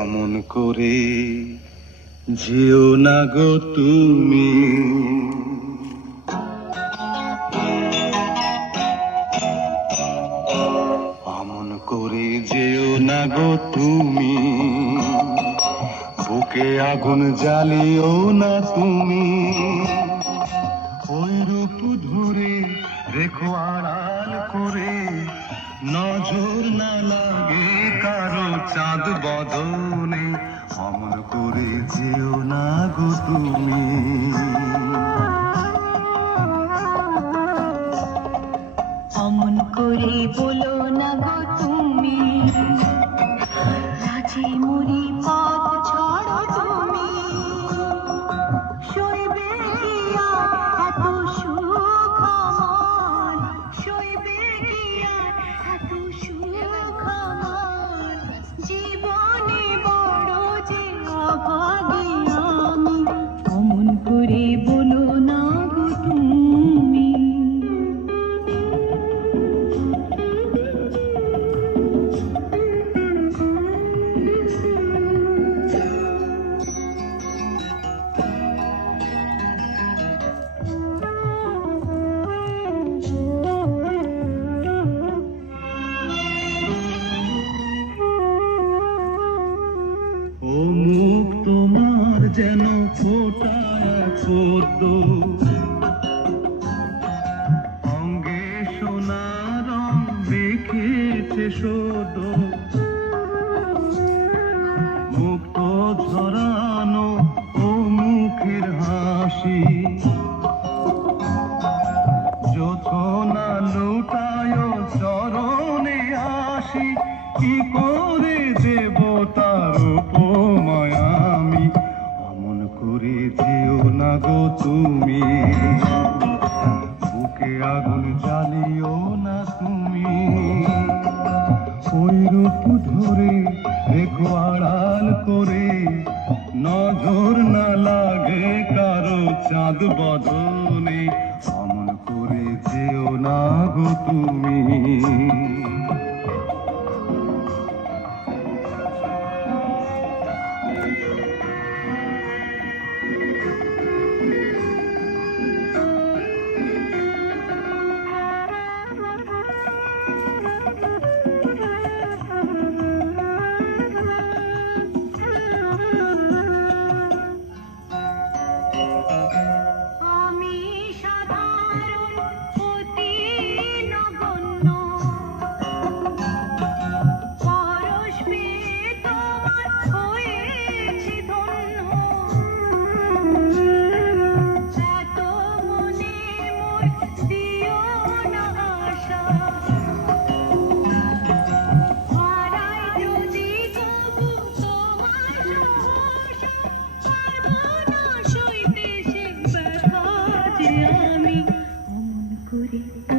এমন করে যেও না গো তুমি। অমন করে যেও না গো তুমি। বুকে আগুন জ্বালিও না তুমি। ওই রূপ ধরে রেখো আড়াল করে। নজর না লাগে কারও চাঁদ বদনে অমন করে যেও না গো তুমি। যেন ফোটায় পদ্ম অঙ্গে সোনার রং দেখেছে শোধ মুক্ত ঝরানো ও মুখের হাসি। যোথনা লুটায় চরণে আসি, কি করে দেব তার উপমায়? না গো তুমি? বুকে আগুন জ্বালিও না তুমি? ওই রূপ ধরে রেখো আড়াল করে। নজর না লাগে কারও চাঁদ বদনে। অমন করে যেও না গো তুমি।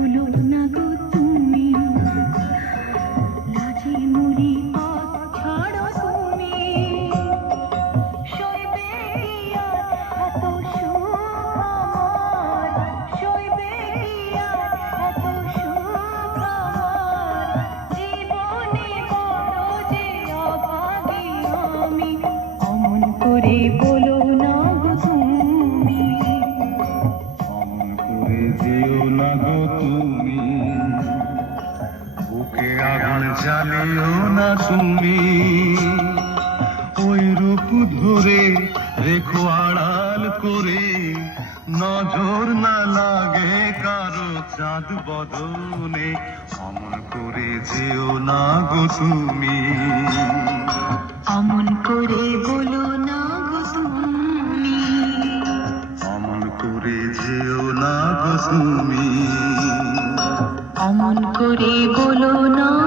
করে বলো জ্বালিও না তুমি। ওই রূপ ধরে রেখো আড়াল করে। নজর না লাগে কারও চাঁদ বদনে। অমন করে যেও না গো তুমি। অমন করে বলো না গো তুমি। অমন করে যেও না গো তুমি। অমন করে বলো